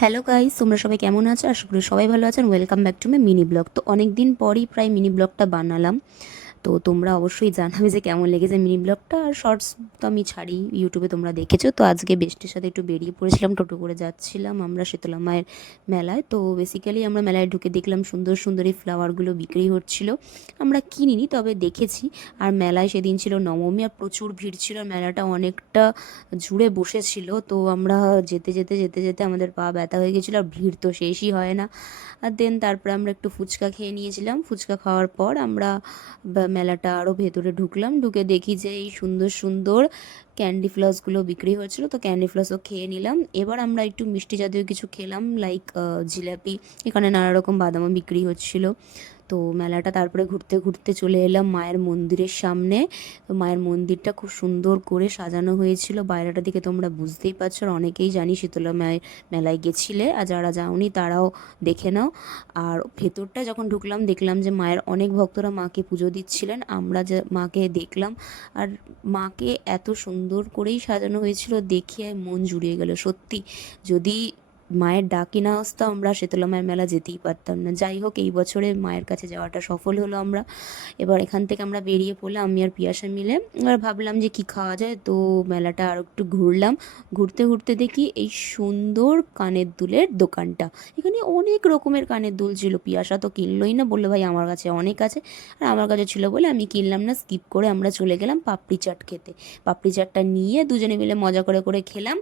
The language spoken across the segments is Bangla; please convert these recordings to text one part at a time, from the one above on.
হ্যালো গাইস, তোমরা সবাই কেমন আছো? আশা করি সবাই ভালো আছেন। Welcome back to my mini blog. তো অনেক দিন পরই প্রায় মিনি ব্লগটা বানালাম। তো তোমরা অবশ্যই জানাবে যে কেমন লেগেছে মিনি ব্লগটা। আর শর্টস তো আমি ছাড়ি, ইউটিউবে তোমরা দেখেছো। তো আজকে বেস্টির সাথে একটু বেরিয়ে পড়েছিলাম, টোটো করে যাচ্ছিলাম আমরা শীতলা মায়ের মেলায়। তো বেসিক্যালি আমরা মেলায় ঢুকে দেখলাম সুন্দর সুন্দর এই ফ্লাওয়ারগুলো বিক্রি হচ্ছিলো। আমরা কিনিনি, তবে দেখেছি। আর মেলায় সেদিন ছিল নবমী, আর প্রচুর ভিড় ছিল। আর মেলাটা অনেকটা জুড়ে বসেছিল। তো আমরা যেতে যেতে যেতে যেতে আমাদের পা ব্যথা হয়ে গেছিলো, আর ভিড় তো শেষই হয় না। আর দেন তারপরে আমরা একটু ফুচকা খেয়ে নিয়েছিলাম। ফুচকা খাওয়ার পর আমরা মেলাটা আরও ভেতরে ঢুকলাম। ঢুকে দেখি যে এই সুন্দর সুন্দর ক্যান্ডি ফ্লসগুলো বিক্রি হচ্ছিলো। তো ক্যান্ডি ফ্লসও খেয়ে নিলাম। এবার আমরা একটু মিষ্টি জাতীয় কিছু খেলাম, লাইক জিলাপি। এখানে নানা রকম বাদামও বিক্রি হচ্ছিলো। তো মেলাটা তারপরে ঘুরতে ঘুরতে চলে এলাম মায়ের মন্দিরের সামনে। তো মায়ের মন্দিরটা খুব সুন্দর করে সাজানো হয়েছিল। বাইরেটা দিকে তোমরা বুঝতেই পারছো, আর অনেকেই জানি শীতলা মায়ের মেলায় গেছিলে, আর যারা যাওনি তারাও দেখে নাও। আর ভেতরটা যখন ঢুকলাম দেখলাম যে মায়ের অনেক ভক্তরা মাকে পুজো দিচ্ছিলেন। আমরা যে মাকে দেখলাম, আর মাকে এত সুন্দর করেই সাজানো হয়েছিল, দেখে মন জুড়িয়ে গেল সত্যি। যদি মায়ের ডাকি না আসতো আমরা শীতলা মায়ের মেলা যেতেই পারতাম না। যাই হোক, এই বছরে মায়ের কাছে যাওয়াটা সফল হলো আমরা। এবার এখান থেকে আমরা বেরিয়ে পড়লাম, আমি আর পিয়াসা মিলে। এবার ভাবলাম যে কি খাওয়া যায়, তো মেলাটা আরও একটু ঘুরলাম। ঘুরতে ঘুরতে দেখি এই সুন্দর কানের দুলের দোকানটা। এখানে অনেক রকমের কানের দুল ছিল। পিয়াসা তো কিনলোই না, বললো ভাই আমার কাছে অনেক আছে। আর আমার কাছে ছিল বলে আমি কিনলাম না। স্কিপ করে আমরা চলে গেলাম পাপড়ি চাট খেতে। পাপড়ি চাটটা নিয়ে দুজনে মিলে মজা করে করে খেলাম।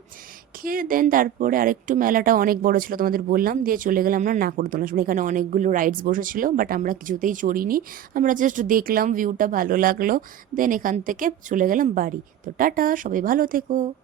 খেয়ে দেন তারপরে আরেকটু, মেলাটা অনেক বড় ছিল তোমাদের বললাম, দিয়ে চলে গেলাম আমরা নাগরদোলনা। এখানে অনেকগুলো রাইডস বসেছিল, বাট আমরা কিছুতেই চড়িনি। আমরা জাস্ট দেখলাম, ভিউটা ভালো লাগলো। দেন এখান থেকে চলে গেলাম বাড়ি। তো টাটা, সবাই ভালো থেকো।